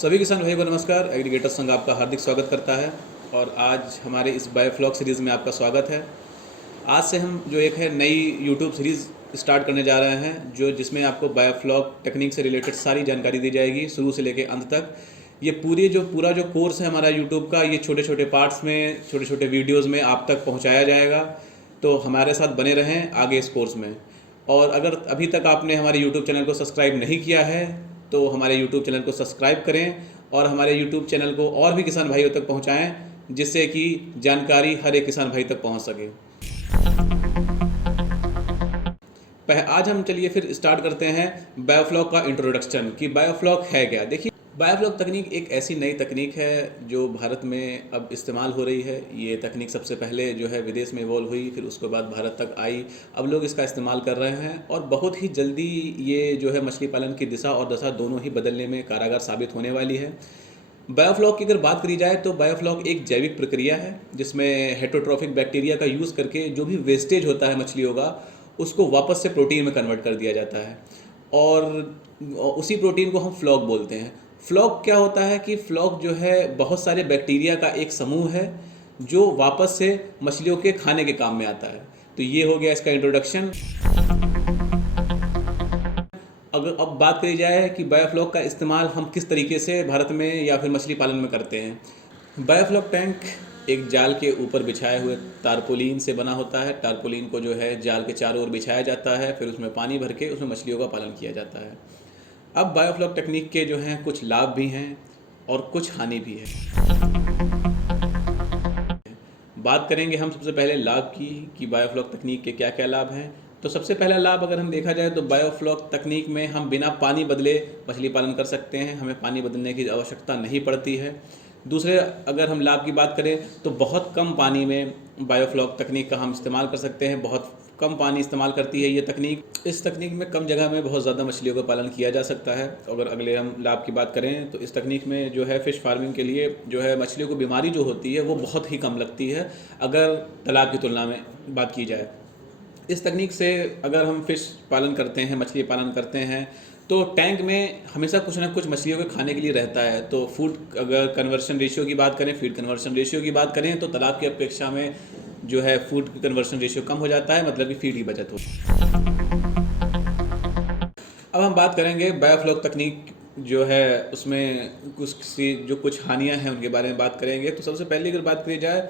सभी किसान भाई को नमस्कार। एग्रीगेटर संघ आपका हार्दिक स्वागत करता है और आज हमारे इस बायोफ्लॉक सीरीज़ में आपका स्वागत है। आज से हम जो एक है नई यूट्यूब सीरीज़ स्टार्ट करने जा रहे हैं जिसमें आपको बायोफ्लॉक टेक्निक से रिलेटेड सारी जानकारी दी जाएगी शुरू से लेकर अंत तक। ये पूरा जो कोर्स है हमारा यूट्यूब का, ये छोटे छोटे पार्ट्स में, छोटे छोटे वीडियोज़ में आप तक पहुँचाया जाएगा। तो हमारे साथ बने रहें आगे इस कोर्स में। और अगर अभी तक आपने हमारे यूट्यूब चैनल को सब्सक्राइब नहीं किया है तो हमारे यूट्यूब चैनल को सब्सक्राइब करें और हमारे यूट्यूब चैनल को और भी किसान भाइयों तक पहुंचाएं, जिससे कि जानकारी हर एक किसान भाई तक पहुंच सके। आज हम चलिए फिर स्टार्ट करते हैं बायोफ्लॉक का इंट्रोडक्शन कि बायोफ्लॉक है क्या। देखिए, बायोफ्लॉक तकनीक एक ऐसी नई तकनीक है जो भारत में अब इस्तेमाल हो रही है। ये तकनीक सबसे पहले जो है विदेश में इवॉल्व हुई, फिर उसके बाद भारत तक आई। अब लोग इसका इस्तेमाल कर रहे हैं और बहुत ही जल्दी ये जो है मछली पालन की दिशा और दशा दोनों ही बदलने में कारगर साबित होने वाली है। बायोफ्लॉक की अगर बात करी जाए तो बायोफ्लॉक एक जैविक प्रक्रिया है जिसमें हेटरोट्रॉफिक बैक्टीरिया का यूज़ करके जो भी वेस्टेज होता है मछलियों का, उसको वापस से प्रोटीन में कन्वर्ट कर दिया जाता है और उसी प्रोटीन को हम फ्लॉक बोलते हैं। फ्लॉक क्या होता है कि फ्लॉक जो है बहुत सारे बैक्टीरिया का एक समूह है जो वापस से मछलियों के खाने के काम में आता है। तो ये हो गया इसका इंट्रोडक्शन। अगर अब बात करी जाए कि बायोफ्लॉक का इस्तेमाल हम किस तरीके से भारत में या फिर मछली पालन में करते हैं। बायोफ्लॉक टैंक एक जाल के ऊपर बिछाए हुए टारपोलिन से बना होता है। टारपोलिन को जो है जाल के चारों ओर बिछाया जाता है, फिर उसमें पानी भर के उसमें मछलियों का पालन किया जाता है। अब बायोफ्लॉक टेक्निक के जो हैं कुछ लाभ भी हैं और कुछ हानि भी है। बात करेंगे हम सबसे पहले लाभ की कि बायोफ्लॉक तकनीक के क्या क्या लाभ हैं। तो सबसे पहला लाभ अगर हम देखा जाए तो बायोफ्लॉक तकनीक में हम बिना पानी बदले मछली पालन कर सकते हैं, हमें पानी बदलने की आवश्यकता नहीं पड़ती है। दूसरे अगर हम लाभ की बात करें तो बहुत कम पानी में बायोफ्लॉक तकनीक का हम इस्तेमाल कर सकते हैं। बहुत कम पानी इस्तेमाल करती है ये तकनीक। इस तकनीक में कम जगह में बहुत ज़्यादा मछलियों का पालन किया जा सकता है। अगर अगले हम लाभ की बात करें तो इस तकनीक में जो है फ़िश फार्मिंग के लिए जो है मछलियों को बीमारी जो होती है वो बहुत ही कम लगती है अगर तालाब की तुलना में बात की जाए। इस तकनीक से अगर हम फ़िश पालन करते हैं, मछली पालन करते हैं, तो टैंक में हमेशा कुछ ना कुछ मछलियों के खाने के लिए रहता है। तो फूड अगर कन्वर्शन रेशियो की बात करें, फीड कन्वर्शन रेशियो की बात करें तो तालाब की अपेक्षा में जो है फूड कन्वर्शन रेशियो कम हो जाता है, मतलब कि फीड की बचत हो। अब हम बात करेंगे बायोफ्लॉक तकनीक जो है उसमें कुछ हानियां हैं उनके बारे में बात करेंगे। तो सबसे पहले अगर बात करी जाए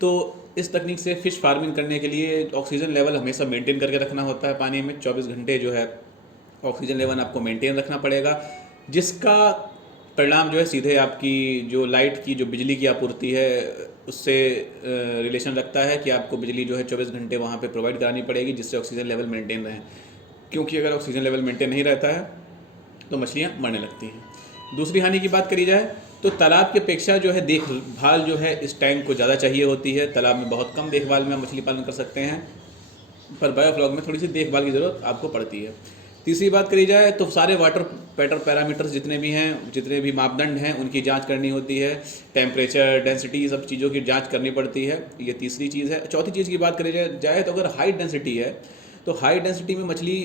तो इस तकनीक से फ़िश फार्मिंग करने के लिए ऑक्सीजन लेवल हमेशा मेंटेन करके रखना होता है। पानी में 24 घंटे जो है ऑक्सीजन लेवल आपको मेंटेन रखना पड़ेगा, जिसका परिणाम जो है सीधे आपकी जो लाइट की जो बिजली की आपूर्ति है उससे रिलेशन रखता है कि आपको बिजली जो है 24 घंटे वहाँ पे प्रोवाइड करानी पड़ेगी, जिससे ऑक्सीजन लेवल मेंटेन रहे। क्योंकि अगर ऑक्सीजन लेवल मेंटेन नहीं रहता है तो मछलियाँ मरने लगती हैं। दूसरी हानि की बात करी जाए तो तालाब की अपेक्षा जो है देखभाल जो है इस टैंक को ज़्यादा चाहिए होती है। तालाब में बहुत कम देखभाल में हम मछली पालन कर सकते हैं, पर बायोफ्लॉक में थोड़ी सी देखभाल की ज़रूरत आपको पड़ती है। तीसरी बात करी जाए तो सारे वाटर पैरामीटर्स जितने भी हैं, जितने भी मापदंड हैं, उनकी जांच करनी होती है। टेम्परेचर, डेंसिटी, सब चीज़ों की जांच करनी पड़ती है। ये तीसरी चीज़ है। चौथी चीज़ की बात करी जाए तो अगर हाई डेंसिटी है तो हाई डेंसिटी में मछली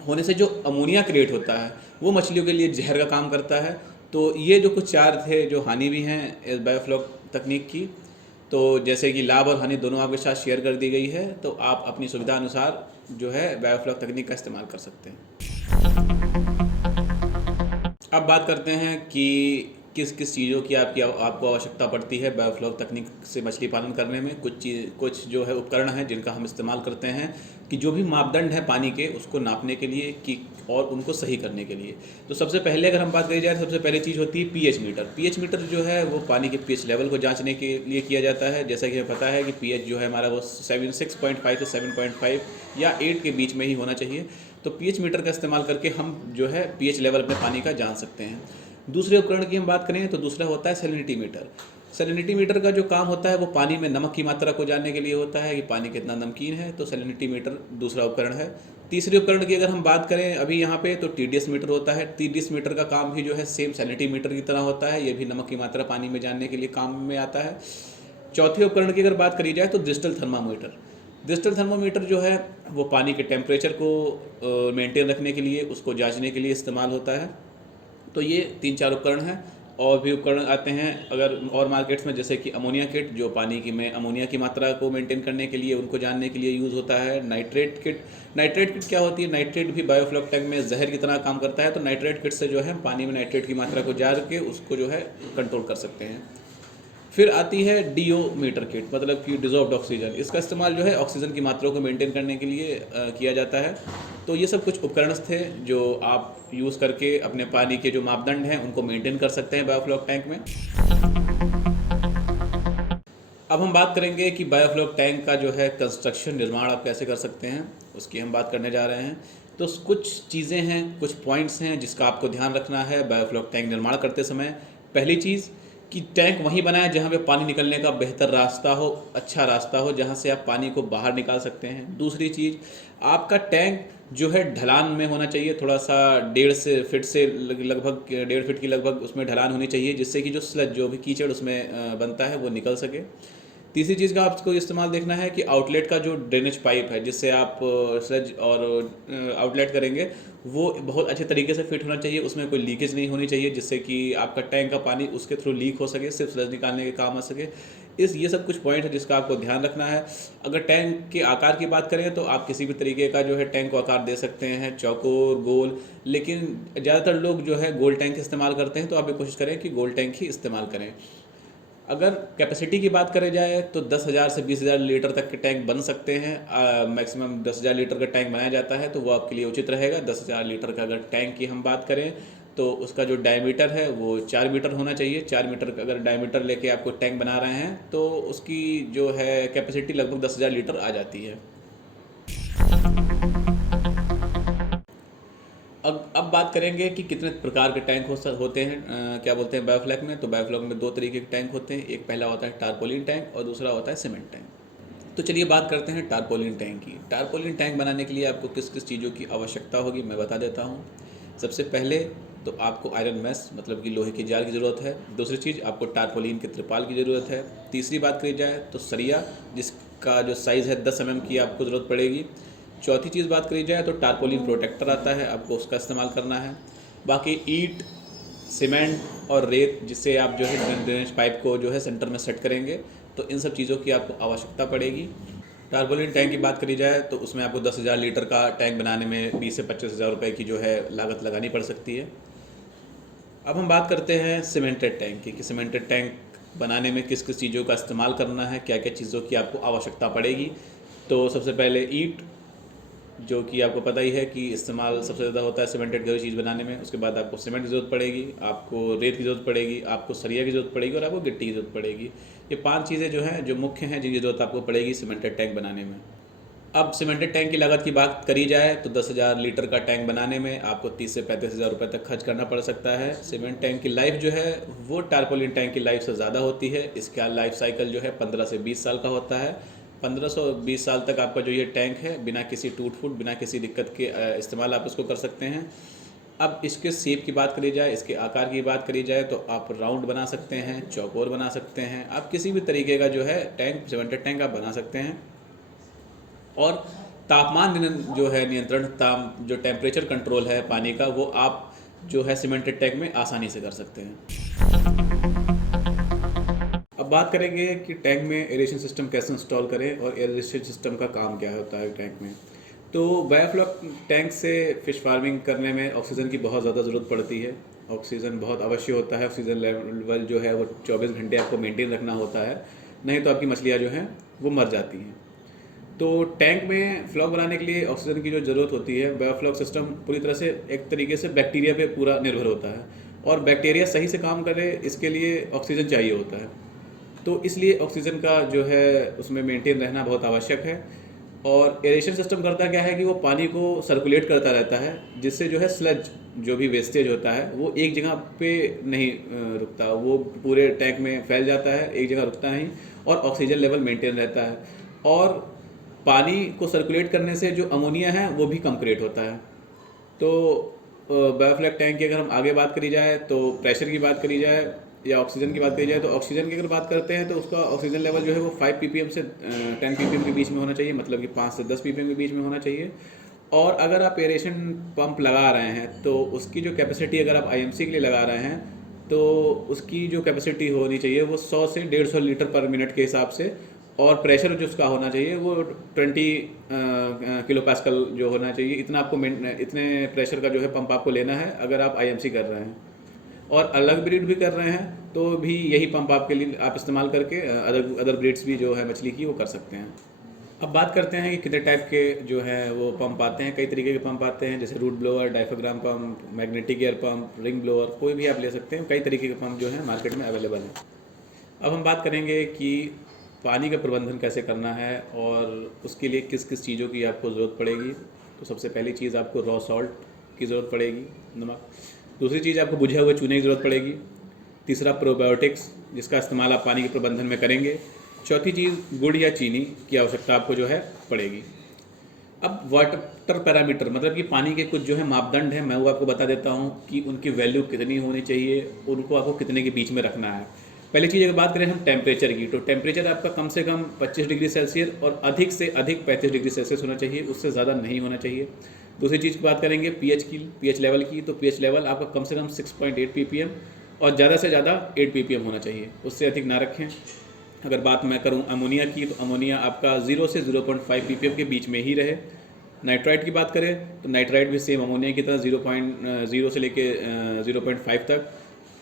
होने से जो अमोनिया क्रिएट होता है वो मछलियों के लिए जहर का काम करता है। तो ये जो कुछ चार थे जो हानि भी हैं इस बायोफ्लॉक तकनीक की। तो जैसे कि लाभ और हानि दोनों आपके साथ शेयर कर दी गई है, तो आप अपनी सुविधा अनुसार जो है बायोफ्लॉक तकनीक का इस्तेमाल कर सकते हैं। अब बात करते हैं कि किस किस चीज़ों की आपको आवश्यकता पड़ती है बायोफ्लॉक तकनीक से मछली पालन करने में। कुछ जो है उपकरण हैं जिनका हम इस्तेमाल करते हैं कि जो भी मापदंड है पानी के उसको नापने के लिए कि और उनको सही करने के लिए। तो सबसे पहले अगर हम बात करी जाए तो सबसे पहली चीज़ होती है पीएच मीटर। पीएच मीटर जो है वो पानी के पीएच लेवल को जांचने के लिए किया जाता है। जैसा कि हमें पता है कि पीएच जो है हमारा वो 6.5 से 7.5 या 8 के बीच में ही होना चाहिए। तो पीएच मीटर का इस्तेमाल करके हम जो है पीएच लेवल अपने पानी का जान सकते हैं। दूसरे उपकरण की हम बात करें तो दूसरा होता है सैलिनिटी मीटर। सैलिनिटी मीटर का जो काम होता है वो पानी में नमक की मात्रा को जानने के लिए होता है कि पानी कितना नमकीन है। तो सैलिनिटी मीटर दूसरा उपकरण है। तीसरे उपकरण की अगर हम बात करें अभी यहाँ पे तो टीडीएस मीटर होता है। टीडीएस मीटर का काम भी जो है सेम सैलिनिटी मीटर की तरह होता है। ये भी नमक की मात्रा पानी में जानने के लिए काम में आता है। चौथे उपकरण की अगर बात करी जाए तो डिजिटल थर्मामीटर। डिजिटल थर्मामीटर जो है वो पानी के टेम्परेचर को मेंटेन रखने के लिए, उसको जांचने के लिए इस्तेमाल होता है। तो ये 3-4 उपकरण हैं। और भी उपकरण आते हैं अगर और मार्केट्स में, जैसे कि अमोनिया किट, जो पानी की में अमोनिया की मात्रा को मेंटेन करने के लिए, उनको जानने के लिए यूज़ होता है। नाइट्रेट किट क्या होती है? नाइट्रेट भी बायोफ्लॉक टैंक में जहर की तरह काम करता है। तो नाइट्रेट किट से जो है पानी में नाइट्रेट की मात्रा को जार के उसको जो है कंट्रोल कर सकते हैं। फिर आती है डिओमीटर किट, मतलब कि डिजॉल्व्ड ऑक्सीजन। इसका इस्तेमाल जो है ऑक्सीजन की मात्रा को मेंटेन करने के लिए किया जाता है। तो ये सब कुछ उपकरण थे जो आप यूज़ करके अपने पानी के जो मापदंड हैं उनको मेंटेन कर सकते हैं बायोफ्लॉक टैंक में। अब हम बात करेंगे कि बायोफ्लॉक टैंक का जो है कंस्ट्रक्शन, निर्माण आप कैसे कर सकते हैं, उसकी हम बात करने जा रहे हैं। तो कुछ चीज़ें हैं, कुछ पॉइंट्स हैं जिसका आपको ध्यान रखना है बायोफ्लॉक टैंक निर्माण करते समय। पहली चीज़ कि टैंक वहीं बनाएं जहाँ पे पानी निकलने का बेहतर रास्ता हो, अच्छा रास्ता हो, जहाँ से आप पानी को बाहर निकाल सकते हैं। दूसरी चीज़, आपका टैंक जो है ढलान में होना चाहिए, थोड़ा सा 1.5 फीट से लगभग 1.5 फीट की लगभग उसमें ढलान होनी चाहिए, जिससे कि जो स्लज, जो भी कीचड़ उसमें बनता है वो निकल सके। तीसरी चीज़ का आपको इस्तेमाल देखना है कि आउटलेट का जो ड्रेनेज पाइप है जिससे आप स्लज और आउटलेट करेंगे, वो बहुत अच्छे तरीके से फिट होना चाहिए, उसमें कोई लीकेज नहीं होनी चाहिए, जिससे कि आपका टैंक का पानी उसके थ्रू लीक हो सके, सिर्फ स्लज निकालने के काम आ सके। ये सब कुछ पॉइंट है जिसका आपको ध्यान रखना है। अगर टैंक के आकार की बात करें तो आप किसी भी तरीके का जो है टैंक को आकार दे सकते हैं, चौकोर, गोल, लेकिन ज़्यादातर लोग जो है गोल टैंक इस्तेमाल करते हैं, तो आप ये कोशिश करें कि गोल टैंक ही इस्तेमाल करें। अगर कैपेसिटी की बात करें जाए तो 10,000 से 20,000 लीटर तक के टैंक बन सकते हैं। मैक्सिमम 10,000 लीटर का टैंक बनाया जाता है, तो वो आपके लिए उचित रहेगा। 10,000 लीटर का अगर टैंक की हम बात करें तो उसका जो डायमीटर है वो 4 मीटर होना चाहिए। 4 मीटर का अगर डायमीटर लेके आपको टैंक बना रहे हैं तो उसकी जो है कैपेसिटी लगभग 10,000 लीटर आ जाती है। अब बात करेंगे कि कितने प्रकार के टैंक होते हैं, क्या बोलते हैं बायोफ्लॉक में। तो बायोफ्लॉक में 2 तरीके के टैंक होते हैं, एक पहला होता है टारपोलिन टैंक और दूसरा होता है सीमेंट टैंक। तो चलिए बात करते हैं टारपोलिन टैंक की। टारपोलिन टैंक बनाने के लिए आपको किस किस चीज़ों की आवश्यकता होगी मैं बता देता हूँ। सबसे पहले तो आपको आयरन मेश, मतलब कि लोहे की जाल की ज़रूरत है। दूसरी चीज़, आपको टारपोलिन के त्रिपाल की ज़रूरत है। तीसरी बात करी जाए तो सरिया, जिसका जो साइज़ है 10 mm की आपको ज़रूरत पड़ेगी। चौथी चीज़ बात करी जाए तो टारपोलिन प्रोटेक्टर आता है, आपको उसका इस्तेमाल करना है। बाकी ईंट, सीमेंट और रेत, जिससे आप जो है ड्रेनेज पाइप को जो है सेंटर में सेट करेंगे, तो इन सब चीज़ों की आपको आवश्यकता पड़ेगी। टारपोलिन टैंक की बात करी जाए तो उसमें आपको 10,000 लीटर का टैंक बनाने में 20 से 25,000 रुपये की जो है लागत लगानी पड़ सकती है। अब हम बात करते हैं सीमेंटेड टैंक की, कि सीमेंटेड टैंक बनाने में किस किस चीज़ों का इस्तेमाल करना है, क्या क्या चीज़ों की आपको आवश्यकता पड़ेगी। तो सबसे पहले ईंट, जो कि आपको पता ही है कि इस्तेमाल सबसे ज़्यादा होता है सीमेंटेड कोई चीज़ बनाने में। उसके बाद आपको सीमेंट की ज़रूरत पड़ेगी, आपको रेत की ज़रूरत पड़ेगी, आपको सरिया की ज़रूरत पड़ेगी और आपको गिट्टी की ज़रूरत पड़ेगी। ये 5 चीज़ें जो हैं, जो मुख्य हैं, जिनकी ज़रूरत आपको पड़ेगी सीमेंटेड टैंक बनाने में। अब सीमेंटेड टैंक की लागत की बात करी जाए तो 10,000 लीटर का टैंक बनाने में आपको 30 से 35,000 रुपये तक खर्च करना पड़ सकता है। सीमेंट टैंक की लाइफ जो है वो टारपोलिन टैंक की लाइफ से ज़्यादा होती है। इसका लाइफ साइकिल जो है 15 से 20 साल का होता है। 15 से 20 साल तक आपका जो ये टैंक है बिना किसी टूट फूट, बिना किसी दिक्कत के इस्तेमाल आप इसको कर सकते हैं। अब इसके शेप की बात करी जाए, इसके आकार की बात करी जाए तो आप राउंड बना सकते हैं, चौकोर बना सकते हैं, आप किसी भी तरीके का जो है टैंक, सीमेंटेड टैंक आप बना सकते हैं। और तापमान जो है नियंत्रण, जो टेम्परेचर कंट्रोल है पानी का, वो आप जो है सीमेंटेड टैंक में आसानी से कर सकते हैं। अब बात करेंगे कि टैंक में एरेशन सिस्टम कैसे इंस्टॉल करें और एरेशन सिस्टम का काम क्या होता है टैंक में। तो बायोफ्लॉक टैंक से फ़िश फार्मिंग करने में ऑक्सीजन की बहुत ज़्यादा ज़रूरत पड़ती है। ऑक्सीजन बहुत अवश्य होता है। ऑक्सीजन लेवल जो है वो 24 घंटे आपको मेंटेन रखना होता है, नहीं तो आपकी मछलियाँ जो हैं वो मर जाती हैं। तो टैंक में फ्लॉक बनाने के लिए ऑक्सीजन की जो ज़रूरत होती है, बायोफ्लॉक सिस्टम पूरी तरह से एक तरीके से बैक्टीरिया पे पूरा निर्भर होता है, और बैक्टीरिया सही से काम करे इसके लिए ऑक्सीजन चाहिए होता है। तो इसलिए ऑक्सीजन का जो है उसमें मेंटेन रहना बहुत आवश्यक है। और एरेशन सिस्टम करता क्या है कि वो पानी को सर्कुलेट करता रहता है, जिससे जो है स्लज, जो भी वेस्टेज होता है वो एक जगह पे नहीं रुकता, वो पूरे टैंक में फैल जाता है, एक जगह रुकता नहीं, और ऑक्सीजन लेवल मेंटेन रहता है। और पानी को सर्कुलेट करने से जो अमोनिया है वो भी कम क्रिएट होता है। तो बायोफ्लॉक टैंक की अगर हम आगे बात करी जाए तो प्रेशर की बात करी जाए या ऑक्सीजन की बात करी जाए, तो ऑक्सीजन की अगर बात करते हैं तो उसका ऑक्सीजन लेवल जो है वो 5 ppm से 10 ppm के बीच में होना चाहिए, मतलब कि 5 से 10 ppm के बीच में होना चाहिए। और अगर आप एरेशन पंप लगा रहे हैं तो उसकी जो कैपेसिटी, अगर आप आईएमसी के लिए लगा रहे हैं तो उसकी जो कैपेसिटी होनी चाहिए वो 100 से 150 लीटर पर मिनट के हिसाब से, और प्रेशर जो उसका होना चाहिए वो 20 किलो पास्कल जो होना चाहिए। इतना आपको इतने प्रेशर का जो है पंप आपको लेना है अगर आप आईएमसी कर रहे हैं। और अलग ब्रीड भी कर रहे हैं तो भी यही पंप आपके लिए आप इस्तेमाल करके अदर अदर ब्रीड्स भी जो है मछली की वो कर सकते हैं। अब बात करते हैं कि कितने टाइप के जो है वो पंप आते हैं। कई तरीके के पंप आते हैं, जैसे root blower, diaphragm pump, magnetic air pump, ring blower, कोई भी आप ले सकते हैं। कई तरीके के पंप जो हैं मार्केट में अवेलेबल हैं। अब हम बात करेंगे कि पानी का प्रबंधन कैसे करना है और उसके लिए किस किस चीज़ों की आपको ज़रूरत पड़ेगी। तो सबसे पहली चीज़ आपको रॉ सॉल्ट की ज़रूरत पड़ेगी, नमक। दूसरी चीज़ आपको बुझे हुए चूने की ज़रूरत पड़ेगी। तीसरा प्रोबायोटिक्स, जिसका इस्तेमाल आप पानी के प्रबंधन में करेंगे। चौथी चीज़ गुड़ या चीनी की आवश्यकता आपको जो है पड़ेगी। अब वाटर पैरामीटर, मतलब कि पानी के कुछ जो है मापदंड हैं, मैं वो आपको बता देता हूँ कि उनकी वैल्यू कितनी होनी चाहिए, उनको आपको कितने के बीच में रखना है। पहली चीज़ अगर बात करें हम टेम्परेचर की, तो टेम्परेचर आपका कम से कम 25 डिग्री सेल्सियस और अधिक से अधिक 35 डिग्री सेल्सियस होना चाहिए, उससे ज़्यादा नहीं होना चाहिए। दूसरी चीज़ की बात करेंगे पीएच की, पीएच लेवल की, तो पीएच लेवल आपका कम से कम 6.8 ppm और ज़्यादा से ज़्यादा 8 ppm होना चाहिए, उससे अधिक ना रखें। अगर बात मैं करूं अमोनिया की, तो अमोनिया आपका 0 से 0.5 ppm के बीच में ही रहे। नाइट्राइट की बात करें तो नाइट्राइट भी सेम अमोनिया की तरह 0.0 से लेके 0.5 तक।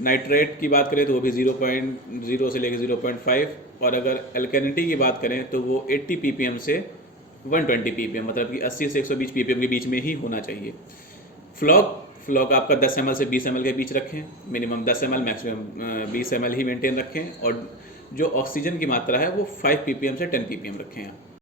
नाइट्रेट की बात करें तो वो भी 0.0 से लेके 0.5। और अगर एल्केनिटी की बात करें तो वो 80 ppm से 120 ppm, मतलब कि 80 से 120 ppm के बीच में ही होना चाहिए। फ्लॉग आपका 10 ml से 20 ml के बीच रखें, मिनिमम 10 ml, मैक्सिमम 20 ml ही मेंटेन रखें। और जो ऑक्सीजन की मात्रा है वो 5 ppm से 10 ppm रखें आप।